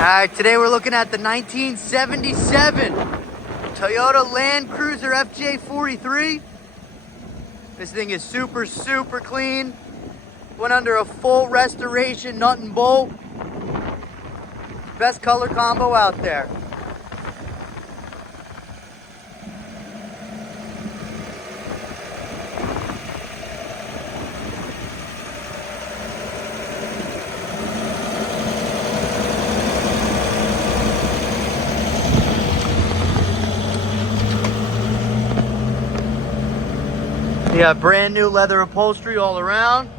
Alright, today we're looking at the 1977 Toyota Land Cruiser FJ43. This thing is super clean. Went under a full restoration, nut and bolt. Best color combo out there. You got brand new leather upholstery all around.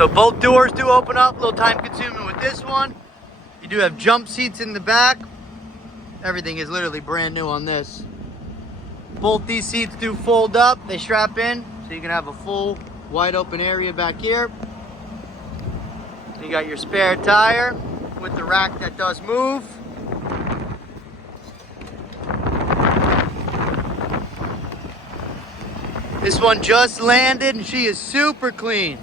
So both doors do open up, a little time consuming with this one. You do have jump seats in the back. Everything is literally brand new on this. Both these seats do fold up, they strap in, so you can have a full wide open area back here. You got your spare tire with the rack that does move. This one just landed and she is super clean.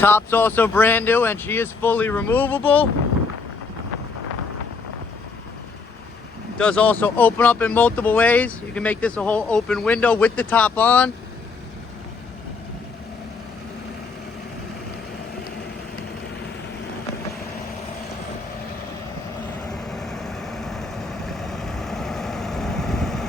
Top's also brand new and she is fully removable. Does also open up in multiple ways. You can make this a whole open window with the top on.